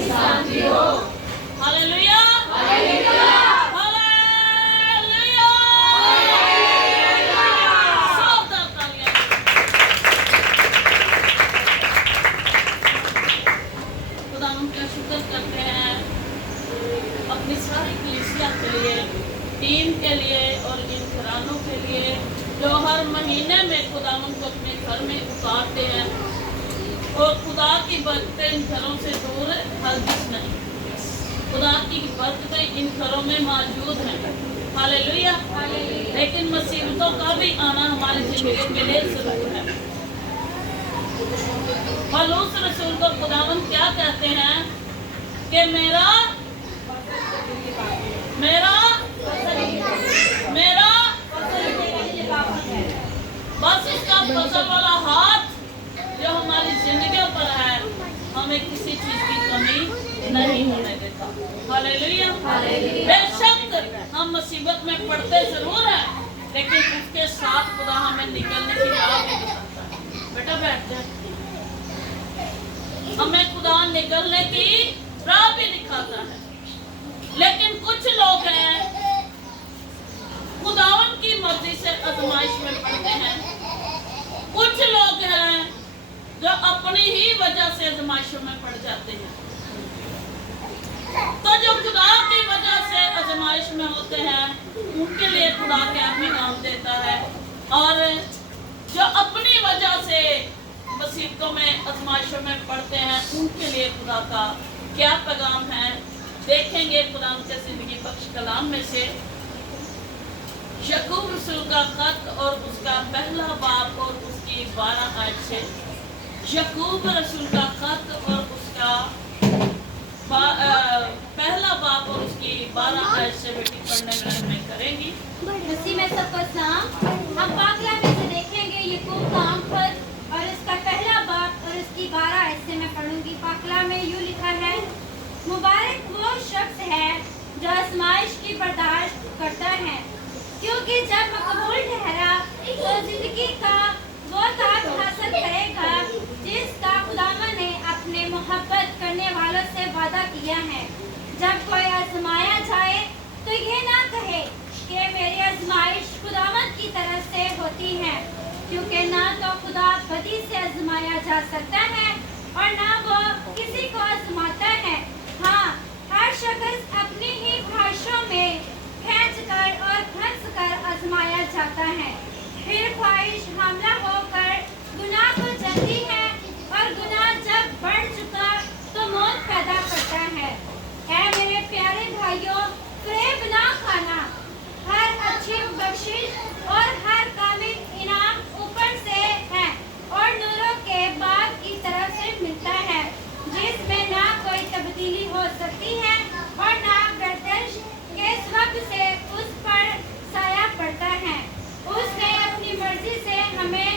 शांति हो। Hallelujah, hallelujah, hallelujah. जोरदार तालियां। खुदा हम का शुक्र करते हैं अपनी सारी कलीसिया के लिए, टीम के लिए और इन घरानों के लिए जो हर महीने में खुदा को अपने घर में उतारते हैं और खुदा की बरकतें इन घरों से दूर हरगिज़ नहीं। खुदा की बरकतें इन घरों में मौजूद हैं। हालेलुया। लेकिन मुसीबतों का भी आना हमारी जिंदगी के लिए जरूर है। पौलुस रसूल को खुदावंद क्या कहते हैं कि मेरा बस इसका फसल वाला हाथ जो हमारी जिंदगी पर है हमें किसी चीज की कमी नहीं होने देता। हालेलुया। बेशक हम मुसीबत में पड़ते जरूर हैं लेकिन उसके साथ खुदा हमें निकलने की राह भी दिखाता है। बेटा बैठ जा। हमें खुदा निकलने की राह भी दिखाता है। लेकिन कुछ लोग हैं खुदावन की मर्जी से आजमाइश में पड़ते हैं। कुछ लोग हैं जो अपनी ही वजह से आजमाइशों में पड़ जाते हैं। तो जो खुदा की वजह से आजमाइश में होते हैं उनके लिए खुदा क्या पैगाम देता है और जो अपनी वजह से मुसीबतों में आजमाइशों में पड़ते हैं उनके लिए खुदा का क्या पैगाम है देखेंगे खुदा के जिंदगी बख्श कलाम में से याकूब रसूल का खत और उसका पहला बाब और उसकी 12 आयत से। याकूब रसूल का खत और उसका पहला बाब और उसकी 12 आयत से बेटी पढ़ने में करेंगी। मसीह में सबको सलाम। हम पाकला में से देखेंगे याकूब का खत और इसका पहला बाब और इसकी 12 आयत से मैं पढ़ूंगी। पाकला में यूं लिखा है, मुबारक वो शख्स है जो आजमाइश की बर्दाश्त करता है, क्योंकि जब मकबूल ठहरा तो जिंदगी का वो ताज हासिल करेगा जिसका खुदावन ने अपने मोहब्बत करने वालों से वादा किया है। जब कोई आजमाया जाए तो ये ना कहे कि मेरी आजमाइश खुदावन की तरफ से होती है, क्योंकि ना तो खुदा बदी से आजमाया जा सकता है और ना वो किसी को आजमाता है। हाँ, हर शख्स अपनी ही ख्वाहिशों में खींचकर और फंस कर आजमाया जाता है। फिर ख्वाहिश हमला होकर गुनाह को जलती है और गुनाह जब बढ़ चुका तो मौत पैदा करता है। ऐ मेरे प्यारे भाइयों, फरेब ना खाना। हर अच्छी बख्शिश और हर कामिल इनाम ऊपर से है और नूरों के बाग की तरफ से मिलता है, जिसमें ना कोई तब्दीली हो सकती है और ना गर्दश के वक्त से उस पर साया पड़ता है। उसने अपनी मर्जी से हमें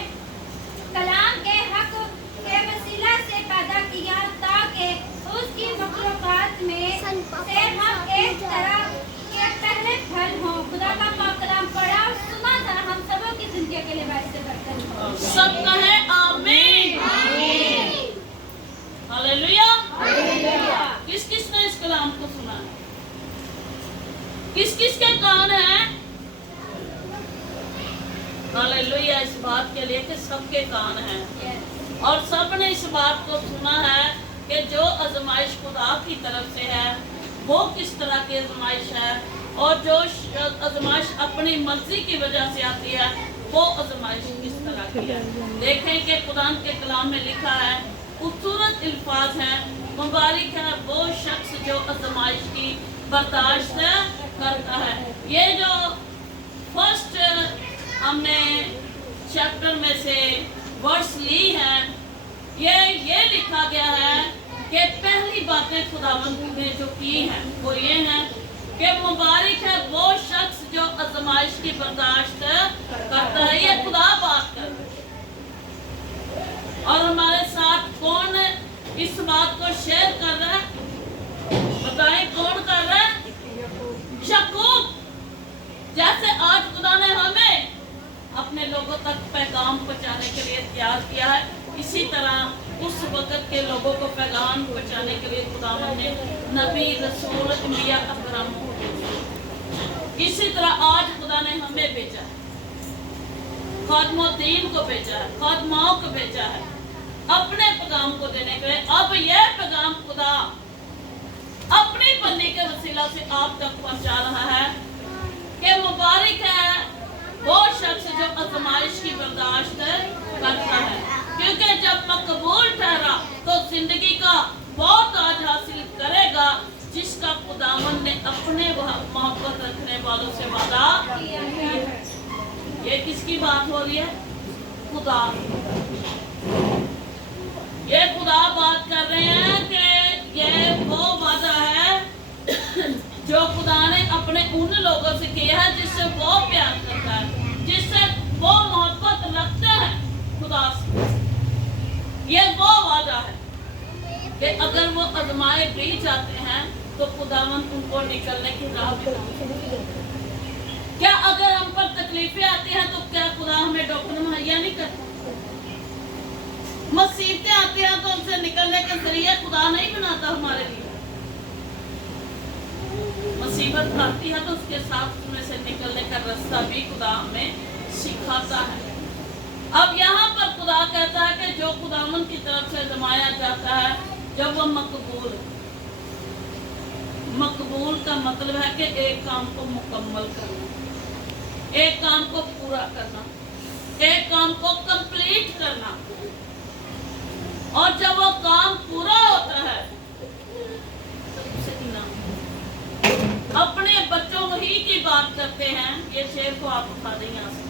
कलाम के हक के वसीला से पैदा किया ताकि उसकी मखलूकात में से हम एक तरह के पहले फल हों। खुदा का पाक कलाम पढ़ा और सुना जरा हम सबों की जिंदगी के लिए बात से बरकत हो। सब कहें आमीन। हालेलुया। किस किस ने इस कलाम को सुना है? किस किस के कान हैं? हालेलुया। इस बात के लिए कि सबके कान हैं और सब ने इस बात को सुना है कि जो आजमाइश खुदा की तरफ से है वो किस तरह की आजमाइश है और जो आजमाइश अपनी मर्जी की वजह से आती है वो आजमाइश किस तरह की है। देखें कि कुरान के कलाम में लिखा है, खूबसूरत अल्फाज हैं, मुबारक है वो शख्स जो आजमाइश की बर्दाश्त करता है। ये जो फर्स्ट हमने चैप्टर में से वर्ड्स ली हैं, ये लिखा गया है कि पहली बातें खुदावंद ने जो की हैं वो ये हैं कि मुबारक है वो शख्स जो आजमाइश की बर्दाश्त करता है। ये खुदा बात कर रहा है और हमारे साथ कौन इस बात को शेयर कर रहा है? बताएं कौन कर रहा है? याकूब। जैसे आज खुदा ने हमें अपने लोगों तक पैगाम पहुंचाने के लिए तैयार किया है, इसी तरह उस वक्त के लोगों को पैगाम पहुंचाने के लिए खुदावन ने नबी रसूल अंबिया अकरम को भेजा। इसी तरह आज खुदा ने हमें भेजा है, खादमुद्दीन को भेजा है, खादमाओं को भेजा है अपने पैगाम को देने के लिए। अब यह पैगाम खुदा अपनी बंदी के वसीला से आप तक पहुंचा रहा है कि मुबारक है वो शख्स जो आजमाइश की बर्दाश्त करता है, क्योंकि जब मकबूल ठहरा तो जिंदगी का वो ताज हासिल करेगा जिसका खुदावन ने अपने मोहब्बत रखने वालों से वादा किया है। ये किसकी बात हो रही है? खुदा। ये खुदा बात कर रहे हैं कि ये वो वादा है जो खुदा ने अपने उन लोगों से किया है जिससे वो प्यार करता है, जिससे वो मोहब्बत रखते हैं खुदा से। ये वो वादा है कि अगर वो आजमाए भी जाते हैं तो खुदावन उनको निकलने की राह दिखाता है। क्या अगर हम पर तकलीफें आती हैं तो क्या खुदा हमें डॉक्टर मुहैया नहीं करता? मुसीबतें आती हैं तो उनसे निकलने के जरिए खुदा नहीं बनाता हमारे लिए? मुसीबत आती है तो उसके साथ उसमें से निकलने का रास्ता भी खुदा हमें सिखाता है। अब यहाँ पर खुदा कहता है कि जो खुदावन की तरफ से जमाया जाता है, जब वो मकबूल का मतलब है कि एक काम को मुकम्मल करना, एक काम को पूरा करना, एक काम को कंप्लीट करना। और जब वो काम पूरा होता है तो उसे इनाम। अपने बच्चों ही की बात करते हैं, ये शेर को आप उठा दें यहाँ से।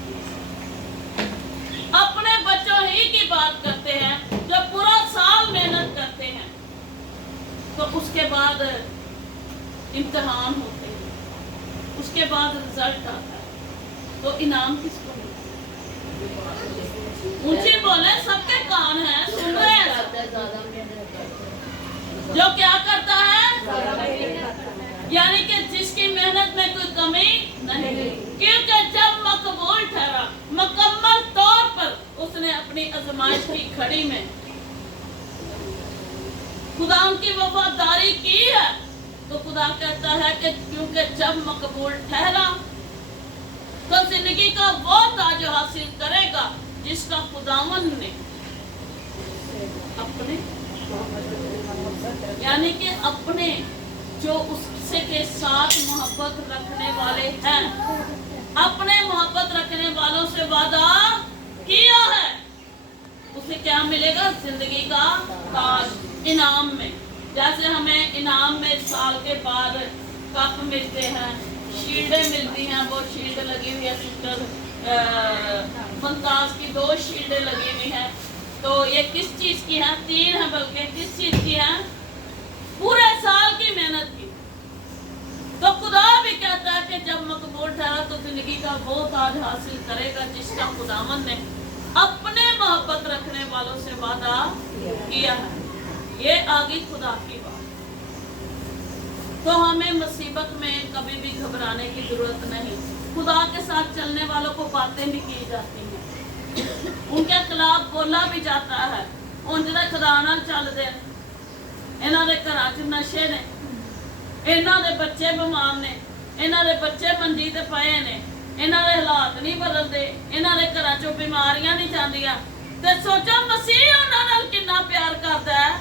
अपने बच्चों ही की बात करते हैं जब पूरा साल मेहनत करते हैं तो उसके बाद इम्तिहान होते हैं, उसके बाद रिजल्ट आता है तो इनाम किसको मिलता है? ऊंचे बोले, सबके कान हैं, सुन रहे हैं। जो क्या करता है, यानी कि जिसकी मेहनत में कोई कमी नहीं, क्योंकि जब मकबूल ठहरा, मुकम्मल तौर पर उसने अपनी आजमाइश की घड़ी में खुदा की वफादारी की है, तो खुदा कहता है कि क्योंकि जब मकबूल ठहरा तो जिंदगी का वो ताज हासिल करेगा जिसका खुदावन ने अपने, यानी कि अपने जो उससे के साथ मोहब्बत रखने वाले हैं, अपने मोहब्बत रखने वालों से वादा किया है, उसे क्या मिलेगा? जिंदगी का ताज इनाम में। जैसे हमें इनाम में साल के बाद कप मिलते हैं, शील्डें मिलती हैं, वो शील्ड लगी हुई है, सिस्टर मुमताज की 2 शील्डें लगी हुई हैं। तो ये किस चीज की हैं? 3 हैं, बल्कि किस चीज की हैं? पूरे साल की मेहनत की। तो खुदा भी कहता है कि जब मकबूल ठहरा तो जिंदगी का वो ताज हासिल करेगा जिसका खुदावन ने अपने मोहब्बत रखने वालों से वादा किया है। ये आगे खुदा की बात। तो हमें मुसीबत में कभी भी घबराने की जरूरत नहीं। खुदा के साथ चलने वालों को बातें भी की जाती हैं, उनके खिलाफ बोला भी जाता है। उनके खुदा नाल चलदे, इन्हां दे घरां च नशे ने, इन्हां दे बच्चे बीमार ने, इन्हां दे बच्चे मंजी ते पए ने, इन्हां दे हालात नहीं बदलते, इन्हां दे घरां चों बीमारियां नहीं जांदियां। ते सोचो मसीह उन्हां नाल कितना प्यार करदा है,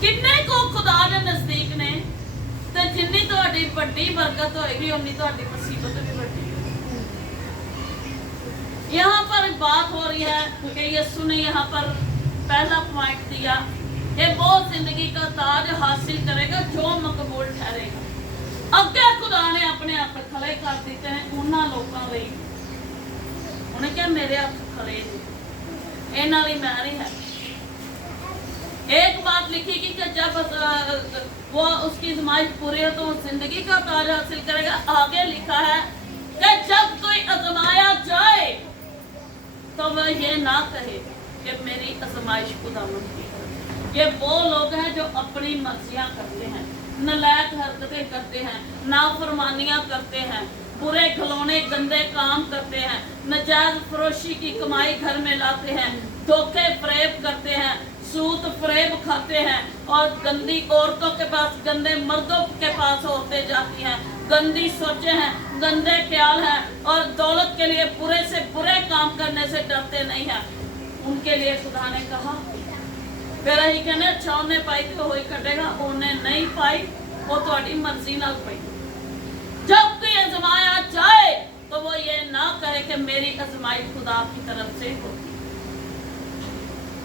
किन्ने को खुदा दे नजदीक ने। ते जिन्नी तुहाडी वड्डी बरकत होएगी उन्नी तुहाडी मुसीबत भी वड्डी। यहाँ पर बात हो रही है कि यीशु ने यहाँ पर पहला पॉइंट दिया कि वो जिंदगी का ताज हासिल करेगा जो मकबूल ठहरेगा। अगे खुदा ने अपने हथ खड़े कर दिते हैं उन्हां लोकां लई। उन्हें क्या मेरे हथ खड़े ने, इन्हां लई मैं नहीं है। एक बात लिखी कि जब वो उसकी आजमाइश पूरी हो तो वो जिंदगी का ताज हासिल करेगा। आगे लिखा है कि जब कोई आजमाया जाए तो वह ये ना कहे कि मेरी आजमाइश खुदावंद की है। ये वो लोग हैं जो अपनी मर्जियां करते हैं, नालायक हरकतें करते हैं, नाफरमानियां करते हैं, बुरे खिलौने गंदे काम करते हैं, नाजायज फरोशी की कमाई घर में लाते हैं, धोखे फरेब करते हैं, सूत फरेब खाते हैं और गंदी औरतों के पास, गंदे मर्दों के पास औरतें जाती हैं, गंदी सोचें हैं, गंदे ख्याल हैं और दौलत के लिए बुरे से बुरे काम करने से डरते नहीं हैं, उनके लिए खुदा ने कहा फिर अही कहने अच्छा उन्हें पाई तो वही कटेगा, उन्हें नहीं पाई वो थोड़ी मर्जी ना पाई। जब कोई आजमाया जाए तो वो ये ना कहे कि मेरी आजमाई खुदा की तरफ से होती,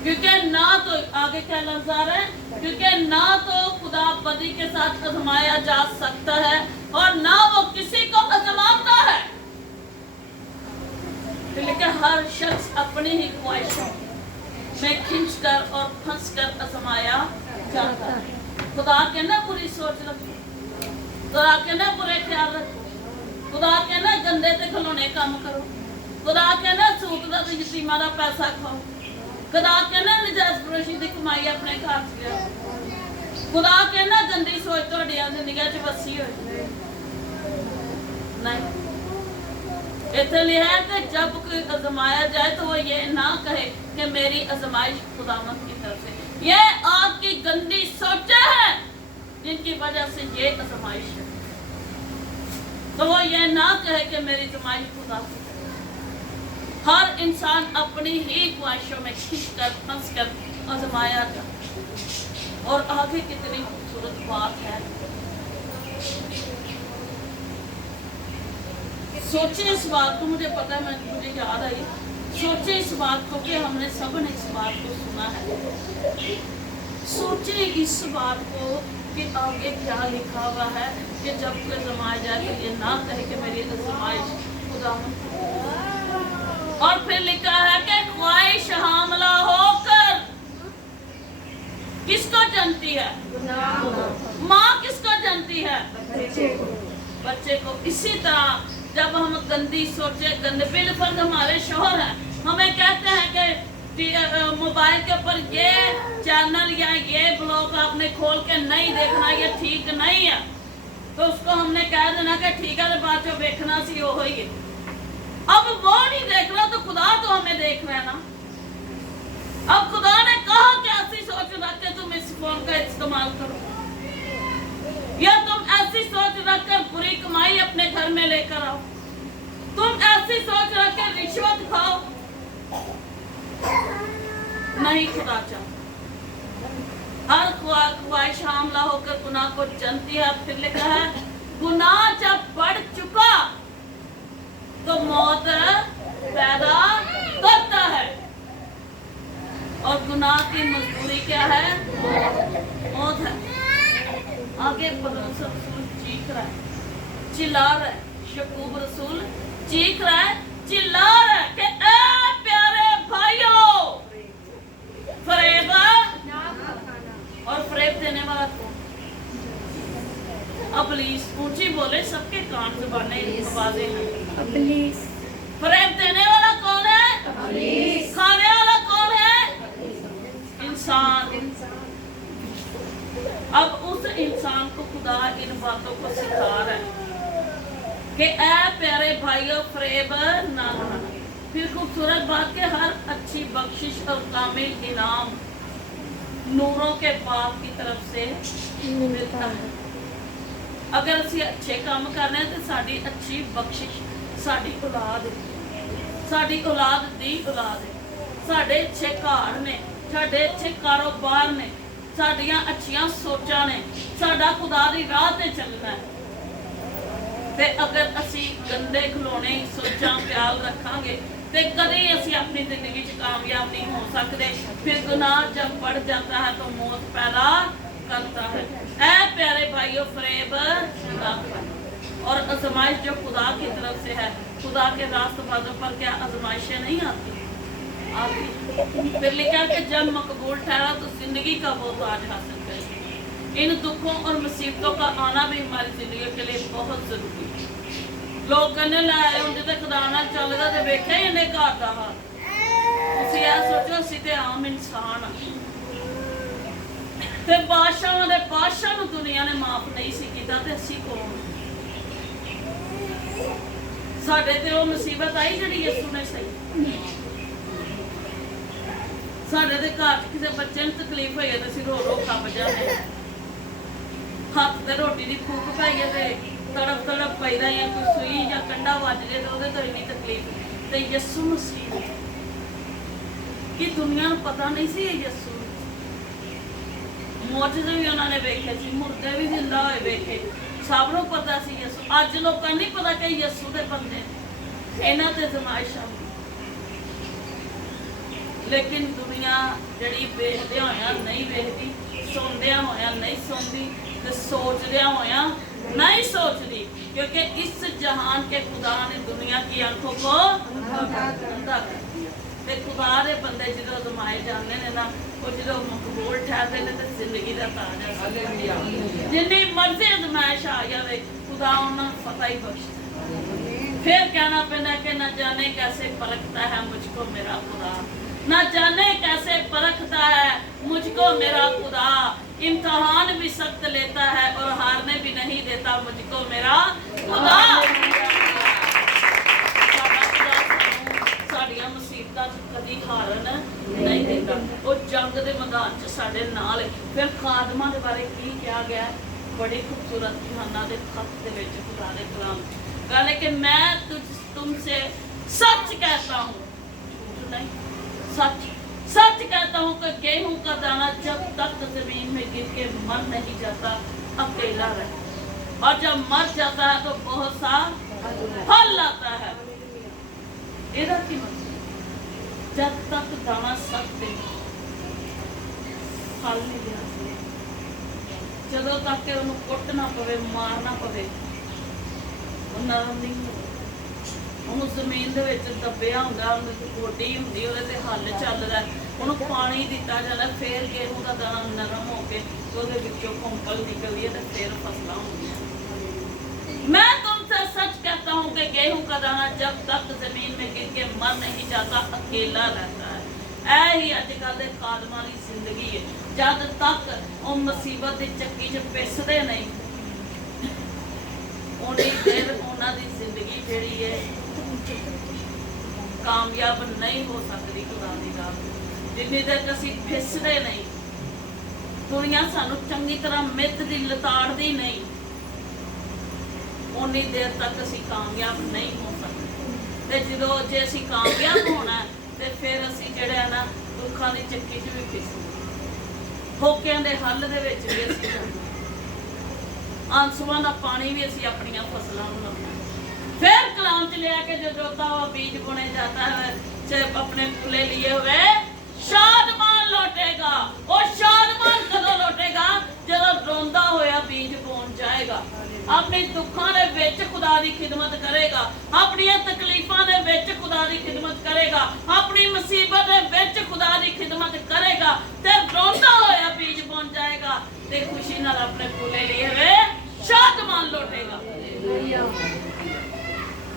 क्योंकि ना तो आगे क्या लफ्ज आ रहा है, क्योंकि ना तो खुदा बदी के साथ आजमाया जा सकता है और ना वो किसी को आजमाता है, लेकिन हर शख्स अपनी ही ख्वाहिशों में खिंच कर और फंस कर आजमाया जाता है। खुदा के ना बुरी सोच रखो, खुदा के ना बुरे ख्याल रखो, खुदा के ना गंदे ते खिलौने काम करो, खुदा के ना सूट दा ते यतीमां दा पैसा खाओ, खुदा के ना नजायज फरोशी दी कमाई अपने घर च लियाओ, खुदा के ना गंदी सोच तुहाडियां दी निगाह च वसी होए नहीं। इतने लिखा है कि जब कोई आजमाया जाए तो वो ये ना कहे कि मेरी आजमाइश खुदावंद की तरफ से, ये आपकी गंदी सोचें हैं जिनकी वजह से ये आजमाइश है, तो वो ये ना कहे कि मेरी आजमाइश खुदा की तरफ से। हर इंसान अपनी ही ख्वाहिशों में खिंच कर फंस कर आजमाया जाता। और आगे कितनी खूबसूरत बात है, सोचे इस बात को, मुझे पता है मुझे याद आई, सोचे इस बात को कि हमने सब ने इस बात को सुना है, सोचे इस बात को कि आगे क्या लिखा हुआ है कि जब कोई आजमाया जाए तो ये ना कहे कि मेरी आजमाइश खुदा। और फिर लिखा है कि ख्वाहिश हामला होकर किसको जनती है, माँ किसको जनती है, बच्चे को। इसी तरह जब हम गंदी सोचे, गंदे बिल्कुल हमारे शोहर हैं, हमें कहते हैं कि मोबाइल के ऊपर ये चैनल या ये ब्लॉग आपने खोल के नहीं देखना, ये ठीक नहीं है, तो उसको हमने कह देना कि ठीक है, तो बाद जो देखना सी वो ही है। अब वो नहीं देख रहा तो खुदा तो हमें देख रहा है ना। अब खुदा ने कहा कि ऐसी सोच रख के तुम इस फोन का इस्तेमाल करो, या तुम ऐसी सोच रखकर बुरी कमाई अपने घर में लेकर आओ, तुम ऐसी सोच रखकर रिश्वत खाओ, नहीं खुदा चाहता। हर ख्वाहिश हामला होकर गुनाह को जनती है। फिर लिखा है गुनाह जब बढ़ चुका तो मौत पैदा करता है, और गुनाह की मजबूरी क्या है, मौत है। आगे पौलुस रसूल चीख रहा है, चिल्ला रहा है, याकूब रसूल चीख रहा है, चिल्ला रहा है कि ए प्यारे भाइयों, फरेब और फरेब देने वाला कौन? इब्लीस। ऊंची बोले, सबके कान जुबाने आवाजें हैं। इब्लीस। फरेब देने वाला कौन है? इब्लीस। खाने वाला कौन है? इंसान। अब उस इंसान को खुदा इन बातों को सिखा रहा है कि ऐ प्यारे भाइयों, फरेब ना खाना। फिर खूबसूरत बात के हर अच्छी बख्शिश और कामिल इनाम नूरों के बाप की तरफ से मिलता है। अगर ਅਸੀਂ अच्छे काम करने तो साड़ी अच्छी बख्शिश साड़ी औलाद है, साड़ी औलाद दी औलाद है, साढ़े अच्छे घर ने, साढ़े अच्छे कारोबार ने, साड़ियां अच्छियां सोचां ने, साडा खुदा दी राह ते चलना है। ते अगर असी गंदे खिलौने सोचां ख्याल रखांगे ते कदे असी अपनी जिंदगी च कामयाब नहीं हो सकते। फिर गुनाह जब बढ़ जाता है तो मौत पैदा करता है। ऐ प्यारे भाइयों, फरेब ना करो। और आजमाइश जो खुदा की तरफ से है, खुदा के रास्तबाजों पर क्या आजमाइशें नहीं आती? आती। फिर लिखा कि जब मकबूल ठहरा तो जिंदगी का वो ताज हासिल करें। इन दुखों और मुसीबतों का आना भी हमारी जिंदगी के लिए बहुत जरूरी है। लोग कहने लाए हूं जिते खुदा नाल चलदा ते वेख्या ही इन्हें घर दा हाल। तुसीं ये सोचो असीं ते आम इंसान हां ते बादशाहां दे बादशाह नूं दुनिया ने माफ नहीं सी कीता ते असीं कौन? साडे ते वो मुसीबत आई जिहड़ी यीशु ने सही, ਸਾਡੇ ਦੇ ਘਰ 'ਚ ਕਿਸੇ ਬੱਚੇ ਨੂੰ ਤਕਲੀਫ ਹੋਈ ਹੈ ਤੇ ਅਸੀਂ ਰੋ ਰੋ ਖੱਪ ਜਾਂਦੇ ਹਾਂ। ਹੱਥ ਤੇ ਰੋਟੀ ਦੀ ਫੂਕ ਪੈ ਗਈ ਤੇ ਤੜਪ ਤੜਪ ਪੈਦਾ ਜਾਂ ਕੋਈ ਸੂਈ ਜਾਂ ਕੰਡਾ ਵੱਜ ਜੇ ਤੇ ਉਹਦੇ ਤੋਂ ਇੰਨੀ ਤਕਲੀਫ। ਤੇ ਯਿਸੂ ਮਸੀਹ ਕਿ ਦੁਨੀਆ ਨੂੰ ਪਤਾ ਨਹੀਂ ਸੀ ਇਹ ਯਿਸੂ ਮੌਜੂਦੇ ਵੀ ਉਹਨਾਂ ਨੇ ਵੇਖੇ ਸੀ, ਮੁਰਦੇ ਵੀ ਜ਼ਿੰਦਾ ਹੋਏ ਵੇਖੇ, ਸਭ ਨੂੰ ਪਤਾ ਸੀ ਯਿਸੂ। ਅੱਜ ਲੋਕਾਂ ਨੂੰ ਨਹੀਂ ਪਤਾ ਕਿ ਯਿਸੂ ਦੇ ਬੰਦੇ ਇਹਨਾਂ ਤੇ ਜ਼ਮਾਇਸ਼ਾਂ। ਲੇਕਿਨ ਦੁਨੀਆ ਜਿਹੜੀ ਵੇਖਦਿਆਂ ਹੋਇਆ ਨਹੀਂ ਵੇਖਦੀ, ਸੁਣਦਿਆਂ ਹੋਇਆ ਨਹੀਂ ਸੁਣਦੀ ਤੇ ਸੋਚਦਿਆਂ ਹੋਇਆ नहीं सोचती, क्योंकि इस जहान के खुदा ने दुनिया की आंखों को अंधा कर दिया। ते खुदा दे बंदे जो जमाए जाते हैं ना, वो जो मकबूल ठहरते हैं तो जिंदगी का ताज है। जिन्नी मर्जी आजमाइश आ जाए खुदा उन्हें फतह ही बख्शता। फिर कहना पैदा कि न जाने कैसे परखता है मुझको मेरा खुदा, न जाने कैसे परखता है मुझको मेरा खुदा। इम्तहान भी सख्त लेता है और हारने भी नहीं देता मुझको मेरा खुदा। साड़ियां मुसीबतां च कदी हारन नहीं देता, वो जंग दे मैदान च साडे नाल। फिर खादमां दे बारे की कहा गया, बड़ी खूबसूरत यूहन्ना दे खत दे विच खुदा दे कलाम गल है कि मैं तुमसे सच कहता हूँ, झूठ नहीं सच सच कहता हूँ कि गेहूं का दाना जब तक जमीन में गिर के मर नहीं जाता अकेला रहे, और जब मर जाता है तो बहुत सा फल लाता है। ਇਹਦਾ ਕੀ ਮਤਲਬ? ਜਦ ਤੱਕ ਦਾਣਾ ਸਖਤ ਫਲ ਨਹੀਂ ਦਿੰਦਾ, ਜਦੋਂ ਤੱਕ ਉਹਨੂੰ ਕੁੱਟਣਾ ਪਵੇ, ਮਾਰਨਾ ਪਵੇ, ਉਹ ਨਰਮ ਨਹੀਂ ਹੁੰਦਾ। ਉਹਨੂੰ ਜ਼ਮੀਨ ਦੇ ਵਿੱਚ ਦੱਬਿਆ ਹੁੰਦਾ, ਉਹਨੂੰ ਗੋਡੀ ਹੁੰਦੀ, ਉਹਦੇ ਤੇ ਹੱਲ ਚੱਲਦਾ, ਉਹਨੂੰ ਪਾਣੀ ਦਿੱਤਾ ਜਾਂਦਾ, ਫਿਰ ਗੇਹੂੰ ਦਾ ਦਾਣਾ ਨਰਮ ਹੋ ਕੇ ਉਹਦੇ ਵਿੱਚੋਂ ਕੰਪਲ ਨਿਕਲਦੀ ਹੈ ਤੇ ਫਿਰ ਫਸਲਾਂ ਹੁੰਦੀਆਂ। मैं तुमसे सच कहता हूँ कि गेहूं का दाना जब तक जमीन में गिर के मर नहीं जाता अकेला रहता है। ऐ ही अजकल दे कादमां दी जिंदगी है, जब तक वो मुसीबत की चक्की च पिसदे नहीं उन्नी देर उन्हां दी जिंदगी जिहड़ी है कामयाब नहीं हो सकती खुदा दी राह। जिन्नी देर असीं फिसदे नहीं, दुनिया सानू चंगी तरह मित दी लताड़दी नहीं, उन्नी देर तक असीं कामयाब नहीं हो सकते। ते जो जे असीं कामयाब होना ते फिर असीं जिहड़ा है ना दुखां दी चक्की च भी फिसदे, होकियां दे हल दे विच भी असीं जांदे, आंसुआं दा पानी भी असीं अपणियां फसलां नूं लाउंदे। फिर कलाम च लिया कि जो जोता हुआ बीज बुने जाता है चाहे अपने फूले लिए हुए शादमान लौटेगा। वो शादमान कदों लौटेगा? जदों रोंदा होया बीज बोन जाएगा, अपने दुखों दे विच खुदा दी खिदमत करेगा, अपनी तकलीफां दे विच खुदा दी खिदमत करेगा, अपनी मुसीबत दे विच खुदा दी खिदमत करेगा ते रोंदा होया बीज बोन जाएगा ते खुशी नाल अपने फूले लिए हुए शादमान लौटेगा।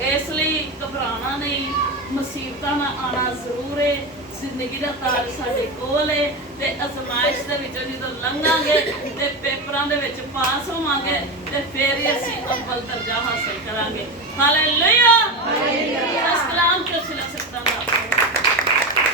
इसलिए घबराना नहीं, मुसीबतां नाल आना जरूर है। जिंदगी का ताज साडे कोल है ते अजमाइश दे विचों जदों लंघांगे ते पेपरां दे विच पास होवांगे ते फिर ही असीं अव्वल दर्जा हासिल करांगे। हालेलुया। इस कलाम च सिला सकता